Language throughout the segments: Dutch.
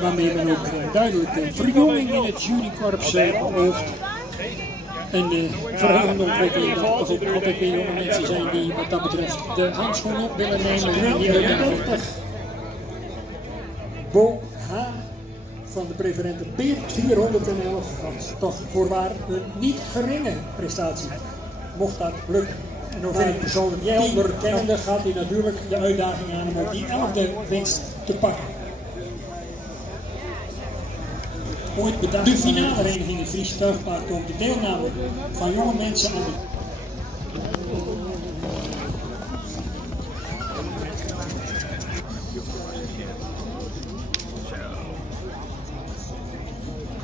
Waarmee men ook duidelijk de verjonging in het jurykorps beoogt. En de verheugende ontwikkeling dat er ook altijd weer jonge mensen zijn die wat dat betreft de handschoen op willen nemen. En die uit Bo H. van de preferente Beert 411. Dat is toch voorwaar een niet geringe prestatie. Mocht dat lukken. En dan vind ik persoonlijk Jelder kennende gaat hij natuurlijk de uitdaging aan om ook die 11e winst te pakken. Ooit bedacht de finale vereniging het Friese Tuigpaard om de deelname van jonge mensen aan de...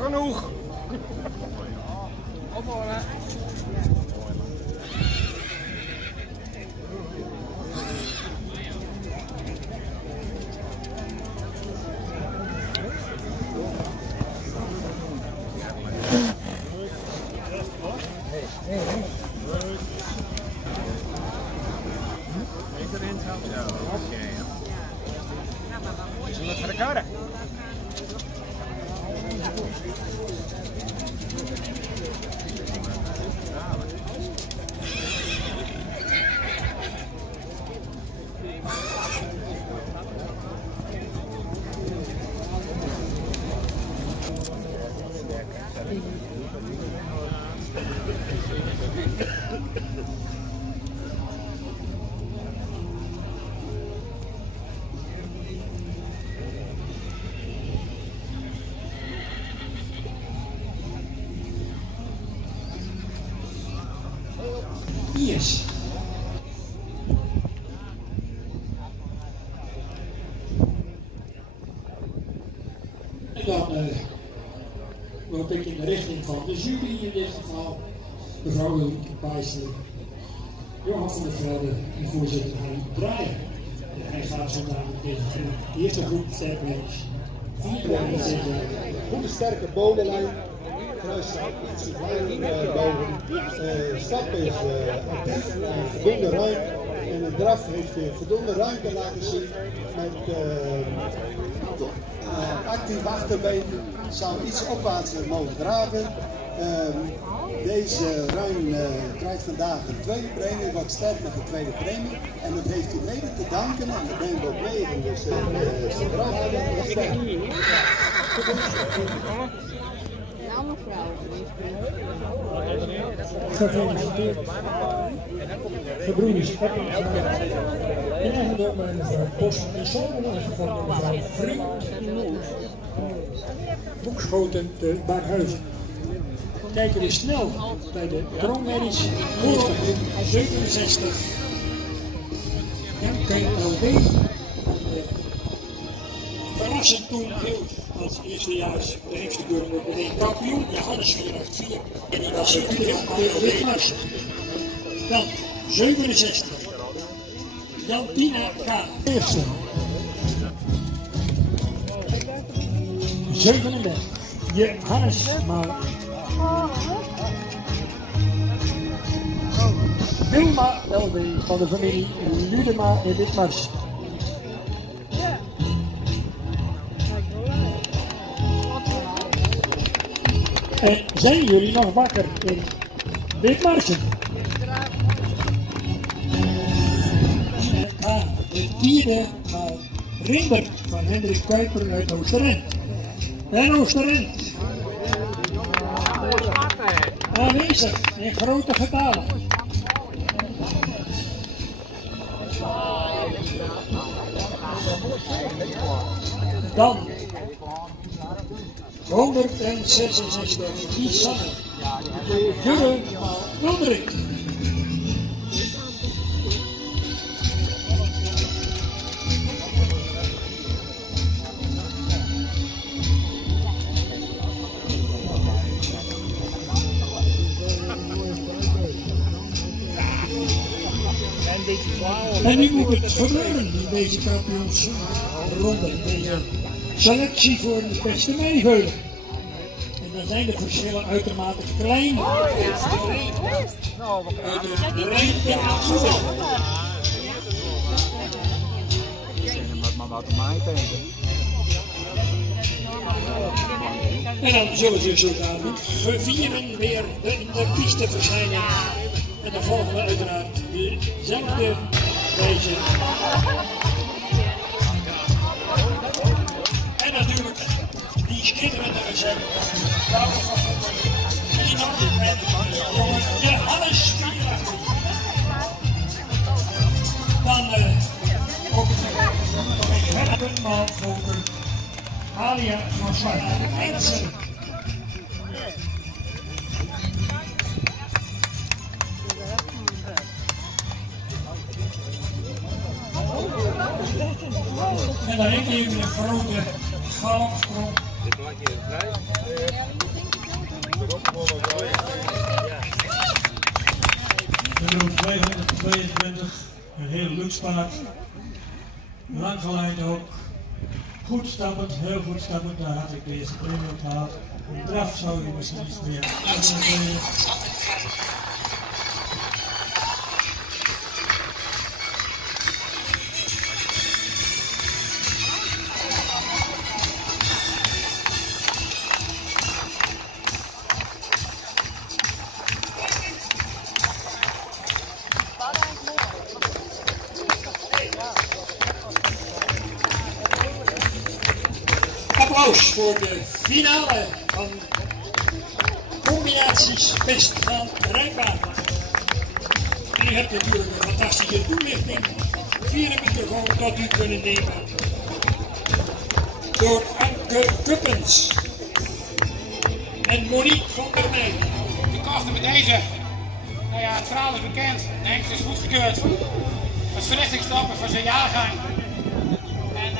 Genoeg! Ophouden! Zullen we elkaar? Yes. En dan loop ik in de richting van de jury, in dit geval mevrouw Ulrike Pijsler, Johan van der Velde en voorzitter Harry Draaier. Hij gaat zo dadelijk tegen de eerste groep sterkwerkers. 4 goede sterke bovenlijn. Kruis staat iets kleiner boven. Stap is actief, voldoende ruim. En de draf heeft voldoende ruimte laten zien. Met actief achterbeen. Zou iets opwaarts mogen draven. Deze ruim krijgt vandaag een tweede premie, wat sterker de tweede premie. En dat heeft hij mede te danken en dat neemt ook mee in dus zijn draf. Gefeliciteerd. Gebroeders en eigendom mevrouw Post en Zomer aangevonden mevrouw Vriend. Boekschoten te Baarhuizen. Kijken we snel bij de kroonmerries voor 67. MKLB. Verrassend toen als eerstejaars de Rijksgebeuren met meteen kampioen. Johannes 484. En die was natuurlijk PLB Mars. Dan 67. Jantina K. Eerste. 37. Johannes Maal. Wilma LB van de familie Ludema in Witmars. En zijn jullie nog wakker in Witmarsen? De vierde maal Rimber van Hendrik Kuiper uit Oosterend. En Oosterend. Aanwezig in grote getalen. Dan 166 die Sanne. Jurre Ulrich. En nu moet het gebeuren in deze kampioensronde, deze selectie voor de beste meeveulen. En dan zijn de verschillen uitermate klein. Uit de Rijnke Amsterdam. laten mij tegen. En dan zullen ze zo dadelijk vieren weer de piste verschijnen. En dan volgen we uiteraard dezelfde wijze. En natuurlijk die schitterende reserve. Bouwen van Gokker, Inan en jongen Johannes Spierachter. Dan ook een man Gokker, Alia van Zwart. Eindsen. En dan heb je even een grote galopsprong. Dit maak je vrij. Nummer 222, een heel luxe paard. Lang geleid ook. Goed stappend, heel goed stappend. Daar had ik de eerste premie op gehad. Een draf zou je misschien iets meer. Applaus voor de finale van combinaties best van rijbaan. En u hebt natuurlijk een fantastische toelichting via de microfoon tot u kunnen nemen door Anke Kuppens en Monique van der Meij. De kosten met deze. Nou ja, het verhaal is bekend. De hengst is goedgekeurd. Dat is verrichtingsstappen voor zijn jaargang. En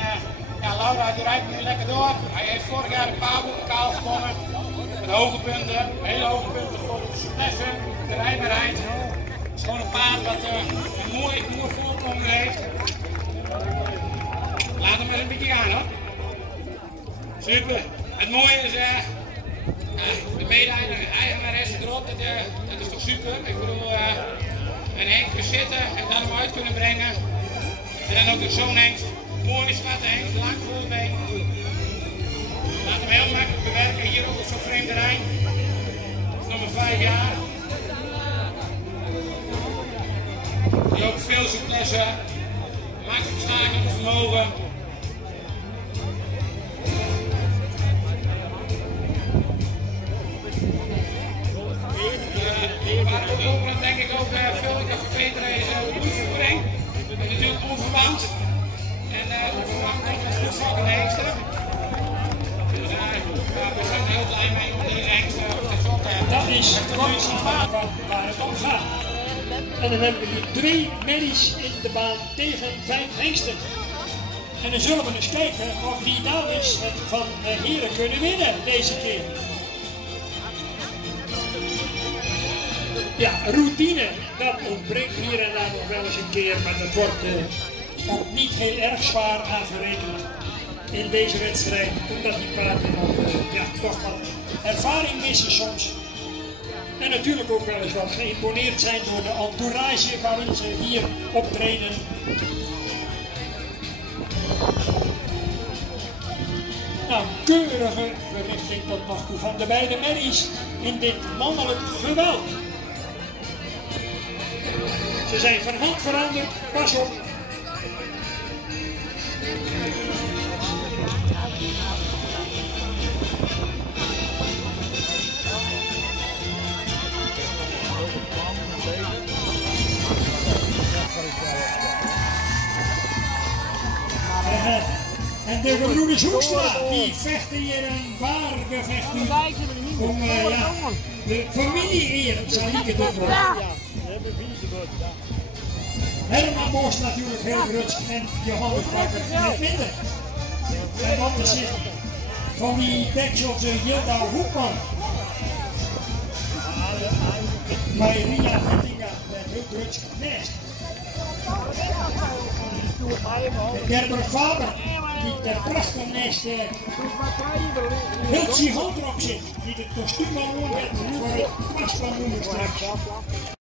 ja, Laura die rijdt nu lekker door. Hij heeft vorig jaar de paarboeken kaal gewonnen. Met hoge punten, hele hoge punten voor de souplesse, de rijbaarheid. Het is gewoon een paard wat een mooi voorkomen heeft. Laat hem maar een beetje gaan hoor. Super. Het mooie is de mede-eigenares erop, dat is toch super. Ik bedoel, een hengst bezitten en dan hem uit kunnen brengen. En dan ook nog zo'n hengst. Mooie zwarte hengst, lang voorbeen. Laat hem heel makkelijk bewerken, hier ook op zo'n vreemde rijn. Dat is nog maar 5 jaar. Die ook veel souplesse, makkelijk schakelen vermogen. Waar we hopelijk denk ik ook veel kan verbeteren is de bloedvervoering. Dat is natuurlijk onverwant. En onverwant denk ik dat goed vlak in de hengsten. Dus we zijn er heel blij mee om deze hengsten op de grond te hebben. Dat is de mooiste baan waar het om gaat. En dan hebben we hier 3 merries in de baan tegen 5 hengsten. En dan zullen we eens kijken of die dames het van de heren kunnen winnen deze keer. Ja, routine, dat ontbreekt hier en daar nog wel eens een keer, maar dat wordt ook niet heel erg zwaar aangerekend in deze wedstrijd, omdat die paarden nog toch wat ervaring missen soms. En natuurlijk ook wel eens wat geïmponeerd zijn door de entourage waarin ze hier optreden. Nou, keurige verrichting tot nog toe van de beide merries in dit mannelijk geweld. Ze zijn van hand veranderd, pas op. En de gebroeders Hoekstra, die vechten hier een waar gevecht nu om de familie-eer, zal ik het ook worden. Herman Bos natuurlijk heel gerust en Johannes Bakker net minder. En wat is het van die deksels Jilda Hoekman. Maria Hettinga met heel Ruts Nest. Gerber Faber, die ter prachtige nest Hiltje Hand erop zit, die het kostuum al wordt voor het pas van moeder straks.